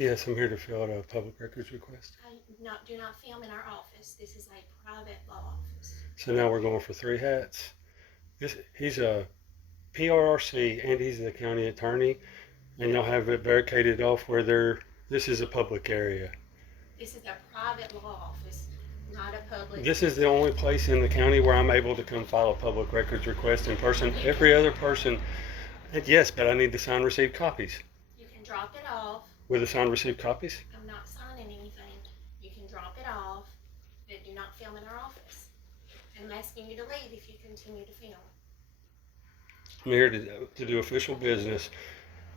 Yes, I'm here to fill out a public records request. Do not film in our office. This is a private law office. So now we're going for three hats. He's a PRRC and he's the county attorney, and y'all have it barricaded off where this is a public area. This is a private law office, not a public. This is the only place in the county where I'm able to come file a public records request in person. Every other person, yes, but I need to sign received copies. You can drop it off. With the signed received copies? I'm not signing anything. You can drop it off, but do not film in our office. And I'm asking you to leave if you continue to film. I'm here to do official business,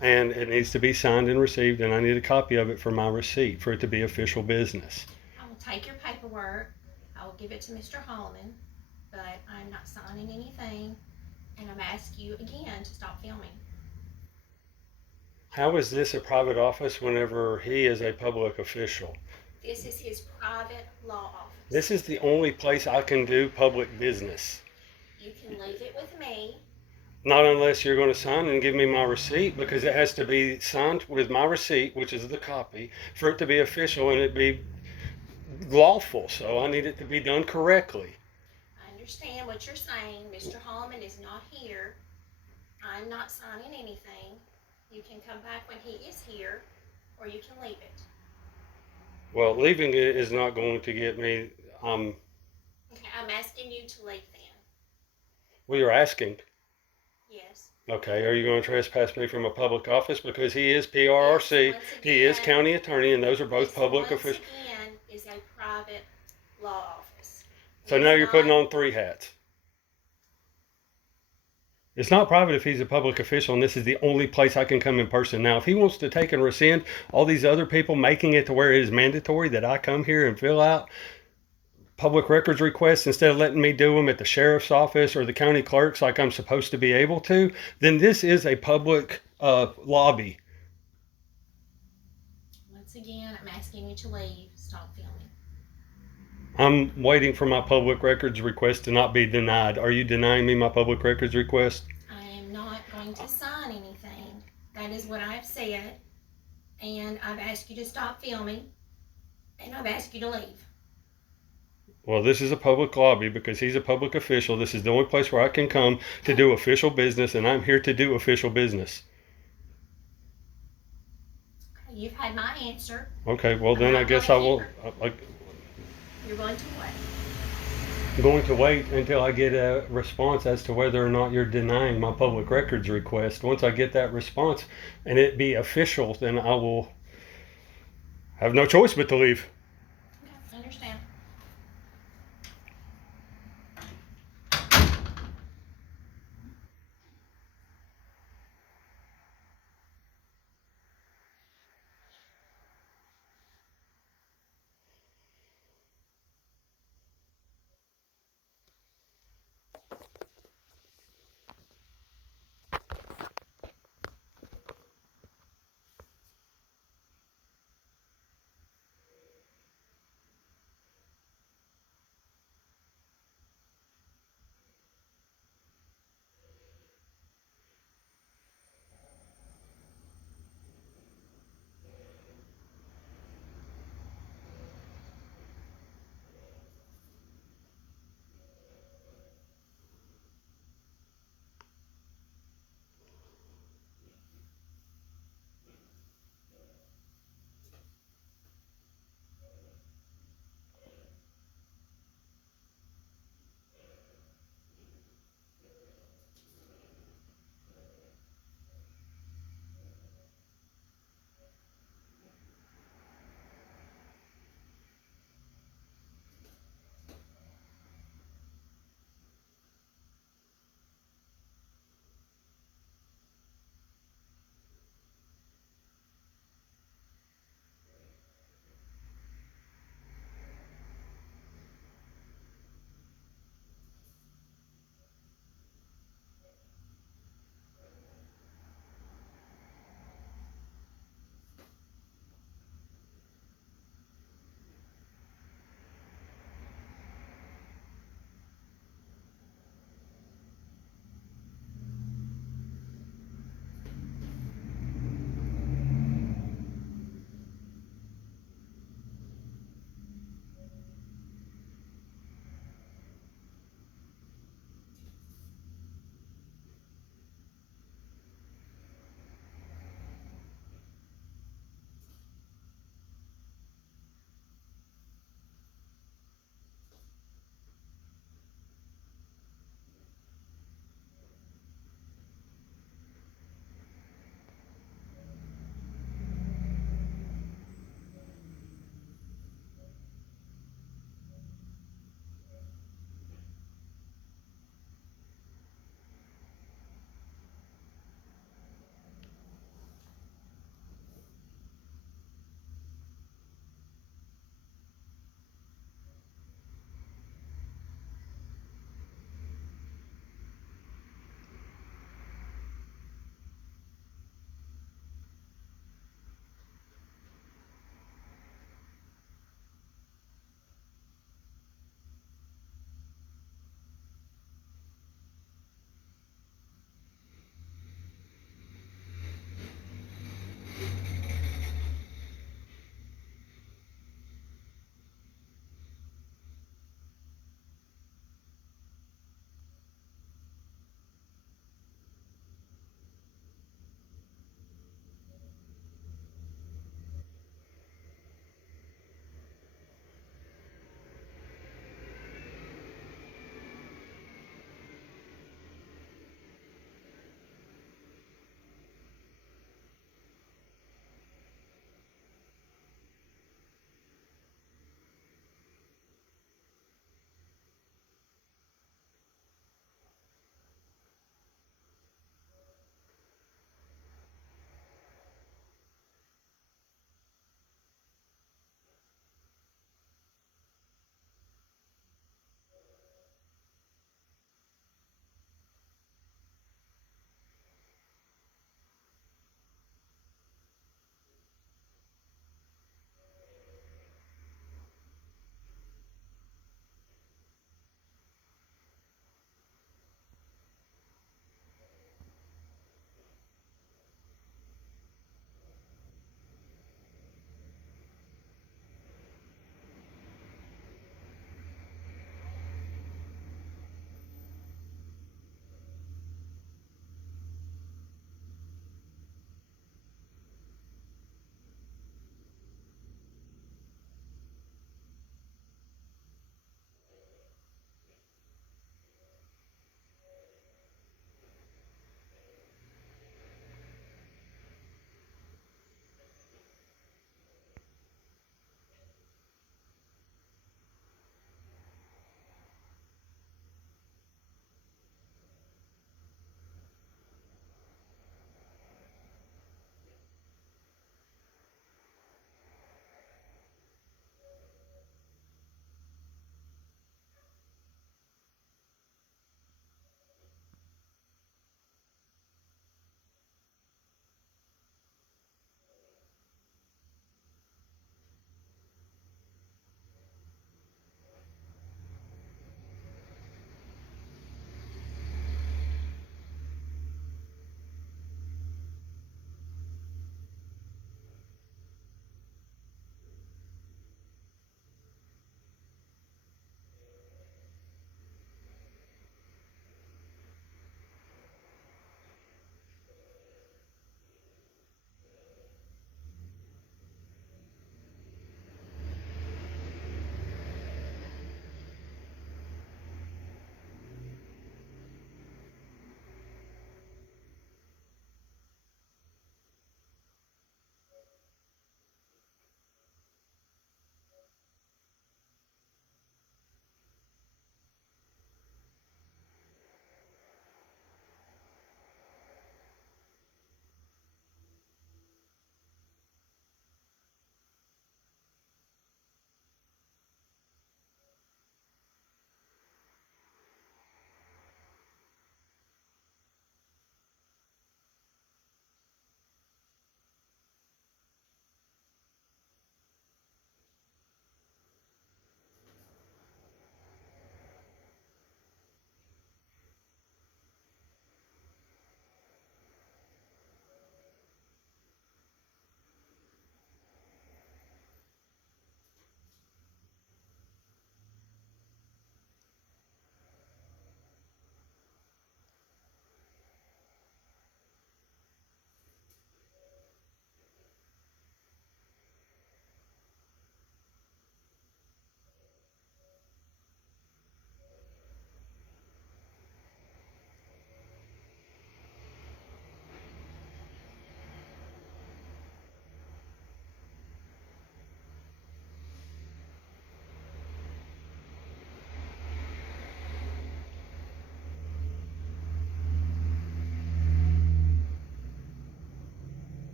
and it needs to be signed and received, and I need a copy of it for my receipt for it to be official business. I will take your paperwork. I will give it to Mr. Holliman, but I'm not signing anything, and I'm asking you again to stop filming. How is this a private office whenever he is a public official? This is his private law office. This is the only place I can do public business. You can leave it with me. Not unless you're going to sign and give me my receipt, because it has to be signed with my receipt, which is the copy, for it to be official and it be lawful. So I need it to be done correctly. I understand what you're saying. Mr. Holliman is not here. I'm not signing anything. You can come back when he is here, or you can leave it. Well, leaving it is not going to get me. Okay, I'm asking you to leave then. Well, you're asking. Yes. Okay, are you going to trespass me from a public office? Because he is PRRC, he is county attorney, and those are both public officials. Once again, is a private law office. So now you're putting on three hats. It's not private if he's a public official, and this is the only place I can come in person. Now, if he wants to take and rescind all these other people, making it to where it is mandatory that I come here and fill out public records requests instead of letting me do them at the sheriff's office or the county clerk's like I'm supposed to be able to, then this is a public lobby. Once again, I'm asking you to leave. Stop filming. I'm waiting for my public records request to not be denied. Are you denying me my public records request? I am not going to sign anything. That is what I've said. And I've asked you to stop filming. And I've asked you to leave. Well, this is a public lobby because he's a public official. This is the only place where I can come to do official business, and I'm here to do official business. Okay, you've had my answer. Okay, well then I guess I will. You're going to what? I'm going to wait until I get a response as to whether or not you're denying my public records request. Once I get that response and it be official, then I will have no choice but to leave. Okay, I understand.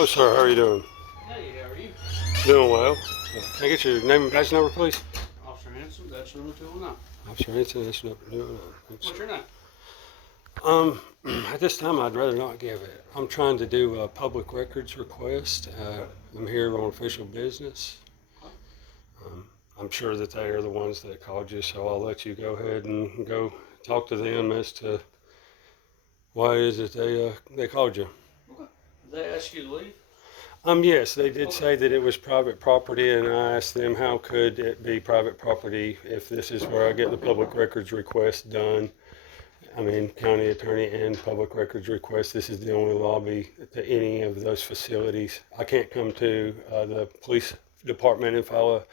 Hello, sir. How are you doing? Hey, how are you? Doing well. Can I get your name and badge number, please? Officer Hanson, that's number 209. Officer Hanson, that's not doing What's your name? Um, at this time, I'd rather not give it. I'm trying to do a public records request. I'm here on official business. Um, I'm sure that they are the ones that called you, so I'll let you go ahead and go talk to them as to why it is that they called you. Okay. Did they ask you to leave? Yes, they did Okay. say that it was private property, and I asked them how could it be private property if this is where I get the public records request done. I mean, county attorney and public records request. This is the only lobby to any of those facilities. I can't come to the police department and file a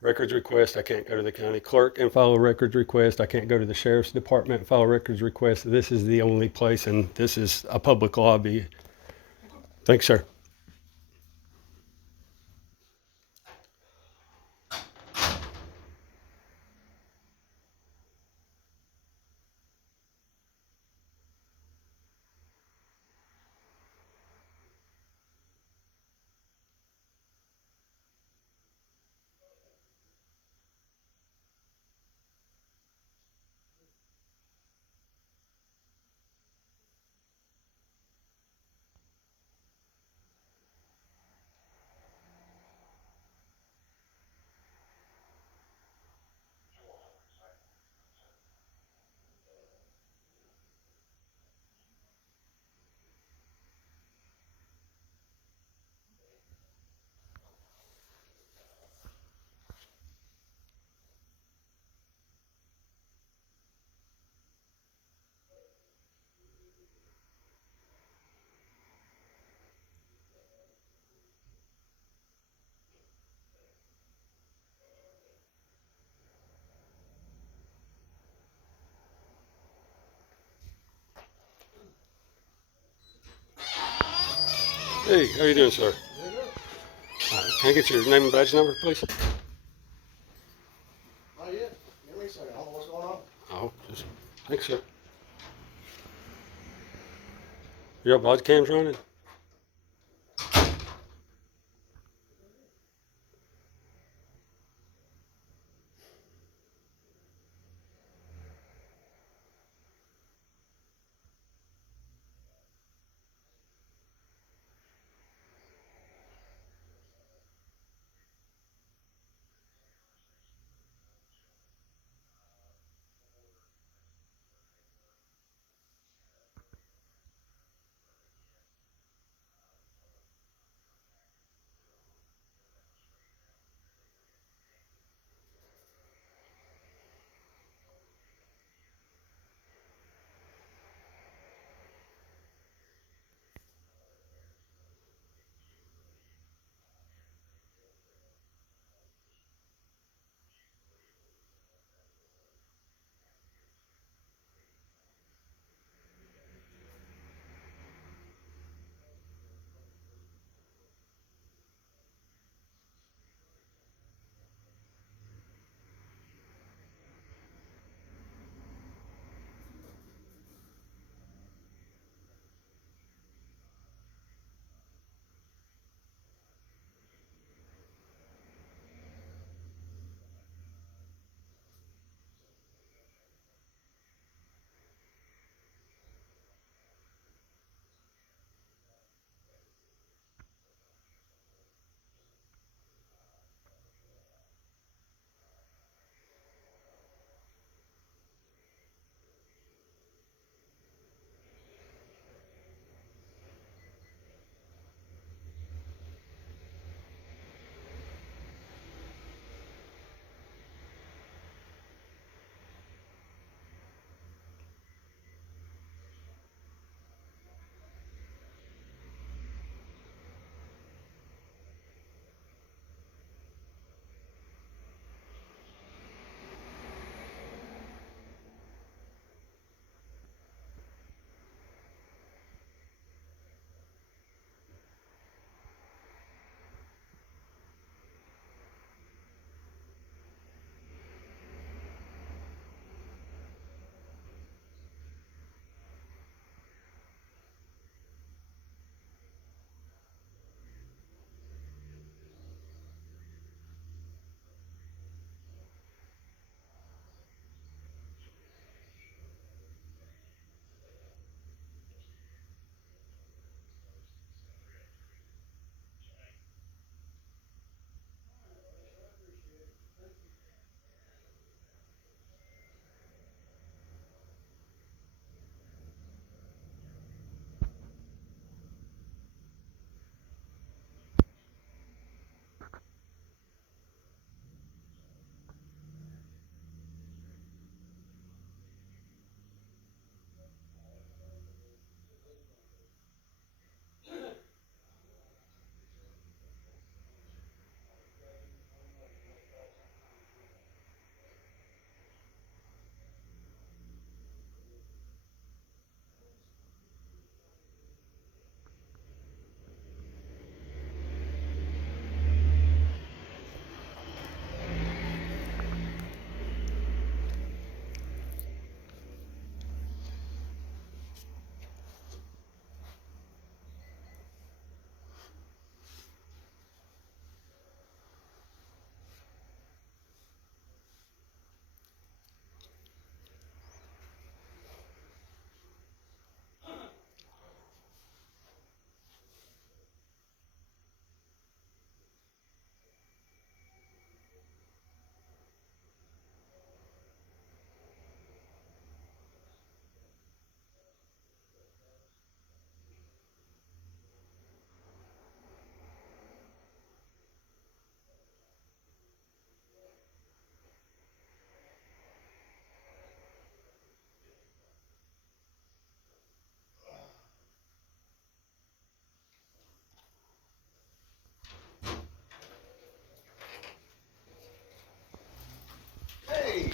records request. I can't go to the county clerk and file a records request. I can't go to the sheriff's department and file a records request. This is the only place, and this is a public lobby. Thanks, sir. Hey, how you doing, sir? Can I get your name and badge number, please? Not yet. Give me a second. I don't know what's going on. Oh, just thanks, sir. Your body cam's running?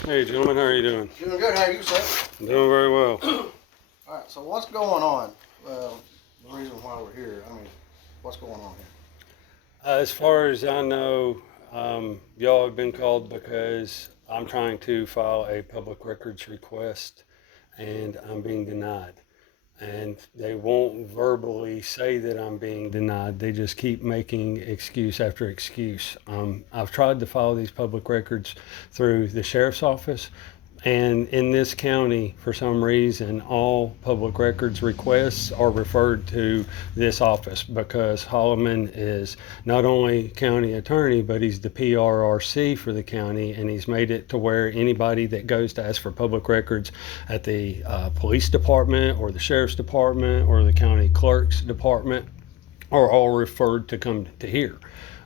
Hey, gentlemen, how are you doing? Doing good. How are you, sir? Doing very well. All right. So what's going on? The reason why we're here. I mean, what's going on here? As far as I know, y'all have been called because I'm trying to file a public records request and I'm being denied. And they won't verbally say that I'm being denied. They just keep making excuse after excuse. I've tried to file these public records through the sheriff's office. And in this county, for some reason, all public records requests are referred to this office because Holliman is not only county attorney, but he's the PRRC for the county, and he's made it to where anybody that goes to ask for public records at the police department or the sheriff's department or the county clerk's department are all referred to come to here.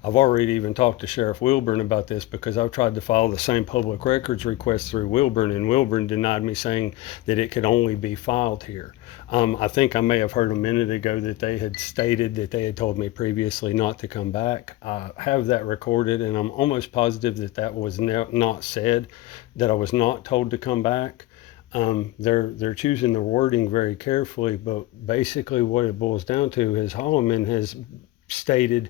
I've already even talked to Sheriff Wilburn about this because I've tried to file the same public records request through Wilburn, and Wilburn denied me, saying that it could only be filed here. I think I may have heard a minute ago that they had stated that they had told me previously not to come back. I have that recorded, and I'm almost positive that that was not said, that I was not told to come back. They're choosing the wording very carefully, but basically what it boils down to is Holliman has stated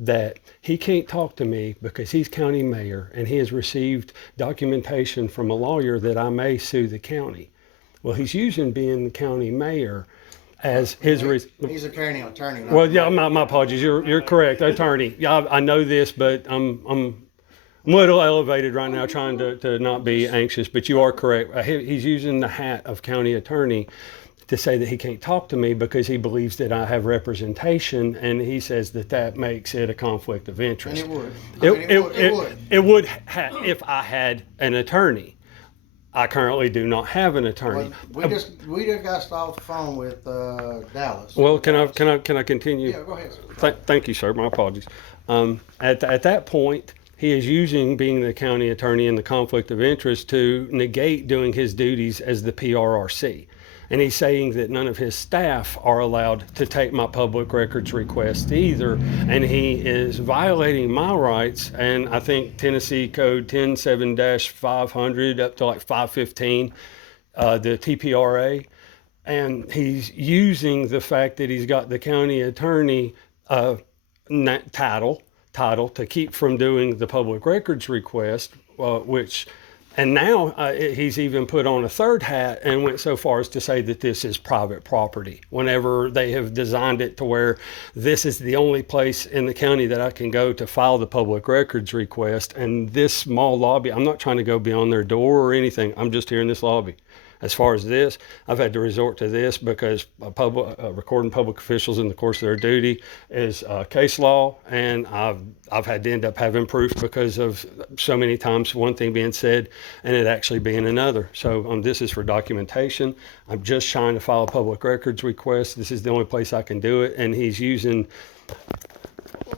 that he can't talk to me because he's county mayor and he has received documentation from a lawyer that I may sue the county. Well, he's using being the county mayor as his He's a county attorney. well, yeah, my apologies. You're correct, attorney. Yeah, I know this, but I'm a little elevated right now, trying to not be anxious. But you are correct. He's using the hat of county attorney to say that he can't talk to me because he believes that I have representation, and he says that that makes it a conflict of interest. And it would. It would if I had an attorney. I currently do not have an attorney. Well, we just got off the phone with Dallas. Well, can I continue? Yeah, go ahead. Thank you, sir. My apologies. At that point, he is using being the county attorney and the conflict of interest to negate doing his duties as the PRRC. And he's saying that none of his staff are allowed to take my public records request either. And he is violating my rights. And I think Tennessee Code 107-500 up to like 515, the TPRA. And he's using the fact that he's got the county attorney title to keep from doing the public records request, and now he's even put on a third hat and went so far as to say that this is private property, whenever they have designed it to where this is the only place in the county that I can go to file the public records request. And this small lobby, I'm not trying to go beyond their door or anything. I'm just here in this lobby. As far as this, I've had to resort to this because recording public officials in the course of their duty is case law, and I've had to end up having proof because of so many times one thing being said and it actually being another. So this is for documentation. I'm just trying to file a public records request. This is the only place I can do it, and he's using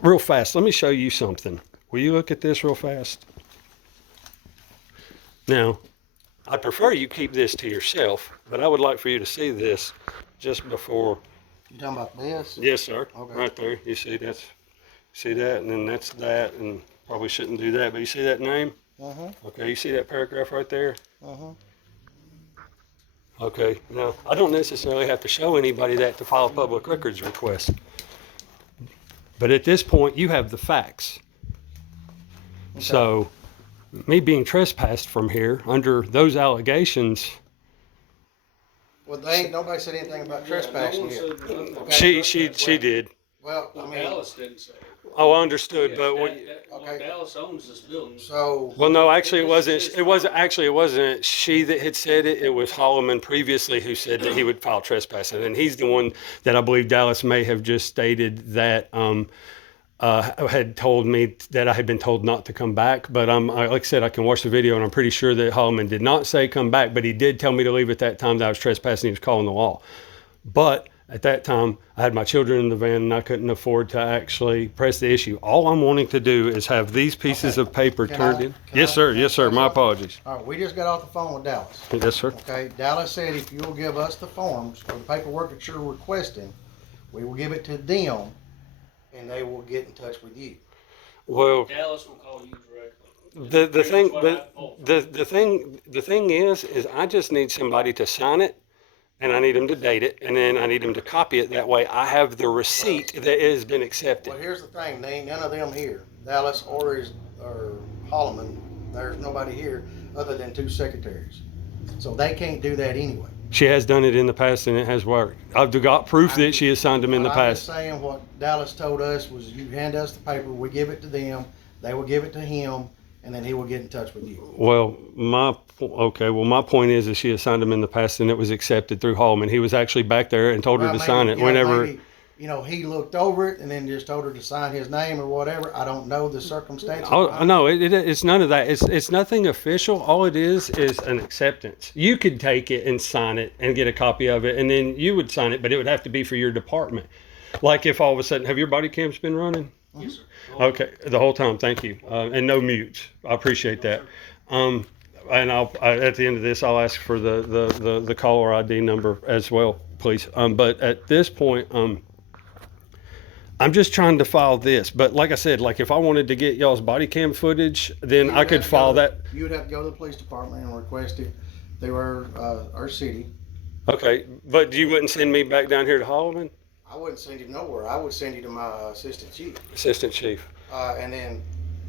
real fast. Let me show you something. Will you look at this real fast? Now, I prefer you keep this to yourself, but I would like for you to see this just before. You talking about this? Yes, sir. Okay. Right there. You see that, and then that's that, and probably shouldn't do that, but you see that name? Okay, you see that paragraph right there? Okay, now, I don't necessarily have to show anybody that to file a public records request. But at this point, you have the facts. Okay. So, me being trespassed from here under those allegations. Well, nobody said anything about trespassing no here. one She said did. Well, I mean, Dallas didn't say it. Oh, I understood, but Okay. Dallas owns this building. so well, no, actually, it wasn't she that had said it. It was Holliman previously who said that he would file trespassing, and he's the one that I believe Dallas may have just stated that had told me that I had been told not to come back. But like I said, I can watch the video, and I'm pretty sure that Holliman did not say come back, but he did tell me to leave at that time, that I was trespassing. He was calling the law. But at that time, I had my children in the van, and I couldn't afford to actually press the issue. All I'm wanting to do is have these pieces of paper turned in. Yes, sir. Yes, sir. My apologies. all right, we just got off the phone with Dallas. Yes, sir. Okay, Dallas said if you'll give us the forms for the paperwork that you're requesting, we will give it to them, and they will get in touch with you. Well, Dallas will call you directly. The thing the thing is I just need somebody to sign it, and I need them to date it, and then I need them to copy it. That way, I have the receipt that it has been accepted. Well, here's the thing, there ain't none of them here, Dallas or Holliman, there's nobody here other than 2 secretaries. So they can't do that anyway. She has done it in the past, and it has worked. I've got proof that she has signed them in the I'm past. just saying what Dallas told us was you hand us the paper, we give it to them, they will give it to him, and then he will get in touch with you. Well, my point is that she has signed them in the past, and it was accepted through Hallman. He was actually back there and told her Well, to sign it maybe, whenever. maybe, he looked over it and then just told her to sign his name or whatever. I don't know the circumstances. Oh no, it's none of that. It's nothing official. All it is an acceptance. You could take it and sign it and get a copy of it, and then you would sign it, but it would have to be for your department. Like if all of a sudden, have your body cams been running? Yes, sir. Okay, the whole time. Thank you, and no mutes. I appreciate that. And at the end of this, I'll ask for the caller ID number as well, please. But at this point, I'm just trying to file this. But like I said, like if I wanted to get y'all's body cam footage, then I could file that. You would have to go to the police department and request it through our city. Okay, but you wouldn't send me back down here to Holliman? I wouldn't send you nowhere. I would send you to my assistant chief. Assistant chief. And then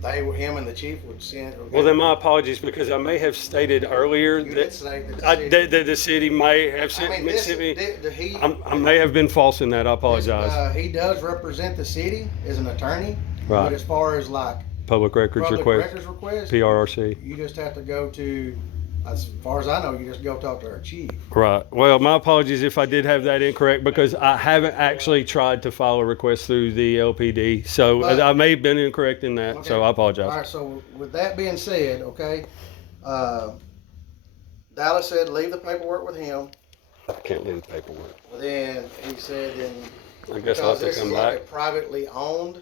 him and the chief would send. Well, then my apologies, because I may have stated earlier You did that say that the city may have sent me. I may have been false in that. I apologize. He does represent the city as an attorney. Right. But as far as like Public records public request, records request, PRRC. you just have to go to, as far as I know, you just go talk to our chief. Right. Well, my apologies if I did have that incorrect, because I haven't actually tried to file a request through the LPD. So But- I may have been incorrect in that. Okay. So I apologize. All right, so with that being said, okay, Dallas said leave the paperwork with him. I can't leave the paperwork. Then he said, then I guess I'll have because to this come is back. like privately owned,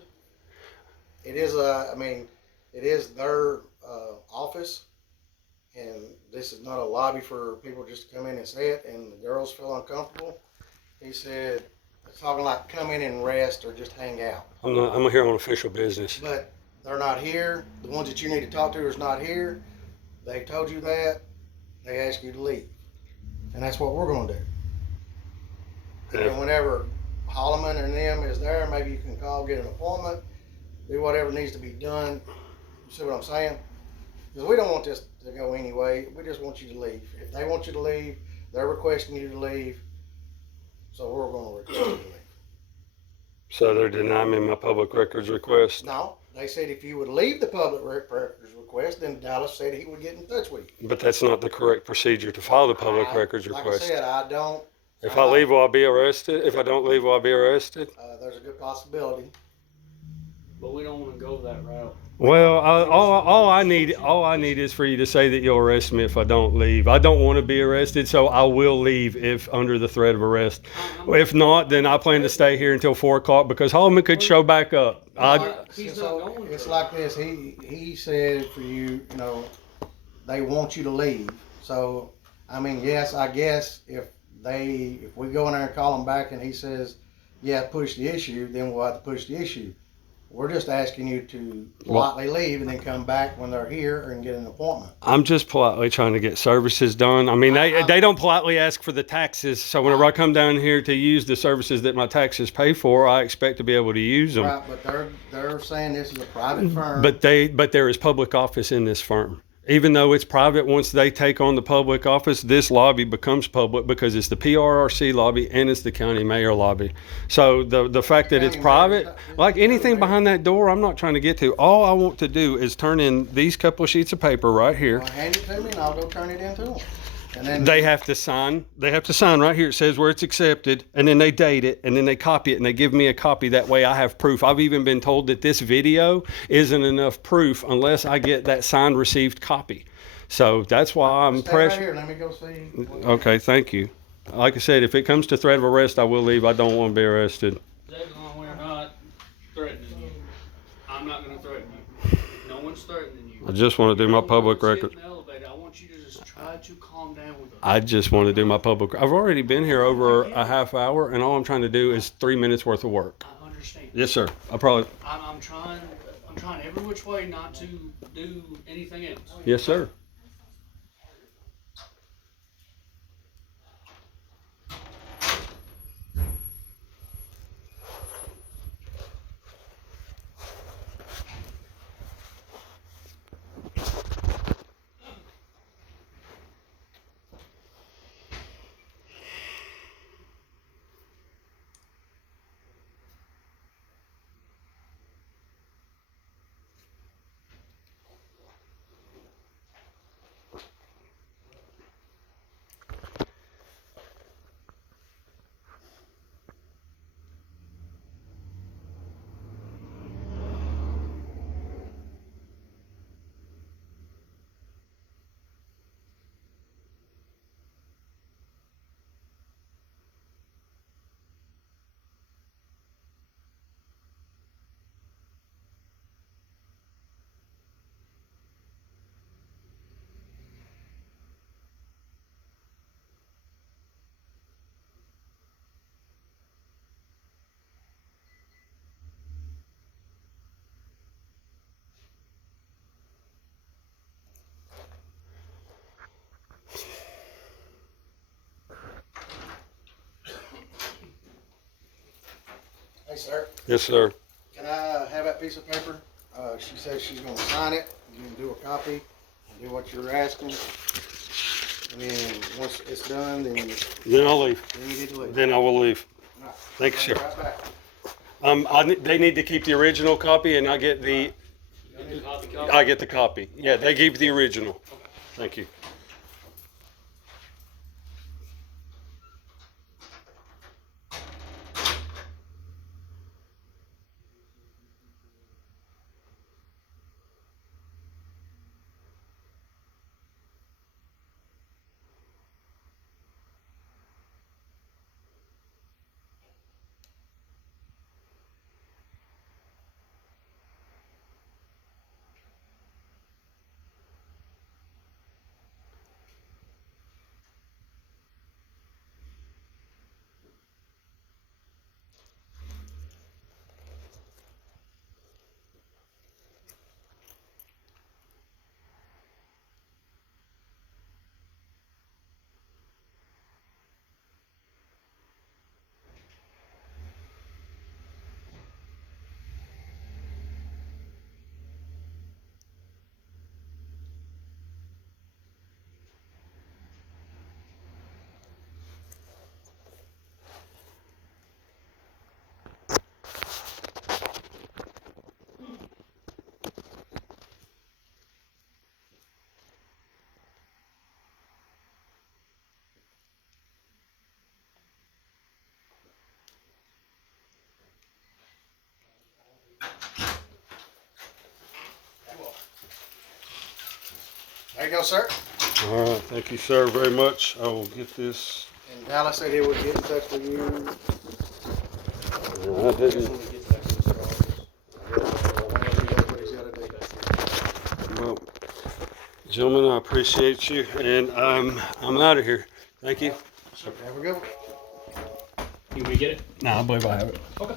it is it is their office, and this is not a lobby for people just to come in and sit, and the girls feel uncomfortable. He said it's talking like come in and rest or just hang out. I'm here on official business. But they're not here. The ones that you need to talk to is not here. They told you that. They asked you to leave. And that's what we're going to do. Yeah. And whenever Holliman and them is there, maybe you can call, get an appointment, do whatever needs to be done. You see what I'm saying? Because we don't want this to go anyway. We just want you to leave. If they want you to leave, they're requesting you to leave. So we're going to request you to leave. So they're denying me my public records request. No, they said if you would leave the public records request, then Dallas said he would get in touch with you. But that's not the correct procedure to file the public records Like request. I said, I don't. If I leave, will I be arrested? If I don't leave, will I be arrested? There's a good possibility. But we don't want to go that route. Well, all I need is for you to say that you'll arrest me if I don't leave. I don't want to be arrested, so I will leave if under the threat of arrest. If not, then I plan to stay here until 4 o'clock, because Holliman could show back up. He's So not going it's to. like this. He said for you, they want you to leave. So I mean, yes, I guess if we go in there and call him back and he says, yeah, push the issue, then we'll have to push the issue. We're just asking you to politely leave and then come back when they're here and get an appointment. I'm just politely trying to get services done. I mean, they don't politely ask for the taxes. So whenever I come down here to use the services that my taxes pay for, I expect to be able to use them. Right, but they're saying this is a private firm. But there is public office in this firm. Even though it's private, once they take on the public office, this lobby becomes public because it's the PRRC lobby and it's the county mayor lobby. So the fact that it's private, like anything behind that door, I'm not trying to get to. All I want to do is turn in these couple of sheets of paper right here. Well, hand it to me and I'll go turn it in to them. And then They have to sign right here. It says where it's accepted, and then they date it, and then they copy it, and they give me a copy. That way I have proof. I've even been told that this video isn't enough proof unless I get that signed received copy. So that's why I'm stay right pressured. here. Let me go see. Okay, thank you. Like I said, if it comes to threat of arrest, I will leave. I don't want to be arrested. Dagon, we're not threatening you. I'm not going to threaten you. No one's threatening you. I just want to do my public record. I want you to just try to calm down with us. I just want to do my public. I've already been here over a half hour, and all I'm trying to do is 3 minutes worth of work. I understand. Yes, sir. I'm trying trying every which way not to do anything else. Yes, sir. Hey, sir, Yes, sir. can I have that piece of paper? She says she's gonna sign it, you can do a copy, and do what you're asking. And then, once it's done, then Then I'll leave. you get to leave. Then I will leave. All right. Thank you, sir. Right back. They need to keep the original copy, and I get the copy. Yeah, they keep the original. Thank you. There you go, sir. All right. Thank you, sir, very much. I will get this. And Dallas said he would get in touch with you. I didn't. Well, gentlemen, I appreciate you, and I'm out of here. Thank you. Have a good one. Can we get it? Nah, I believe I have it. Okay.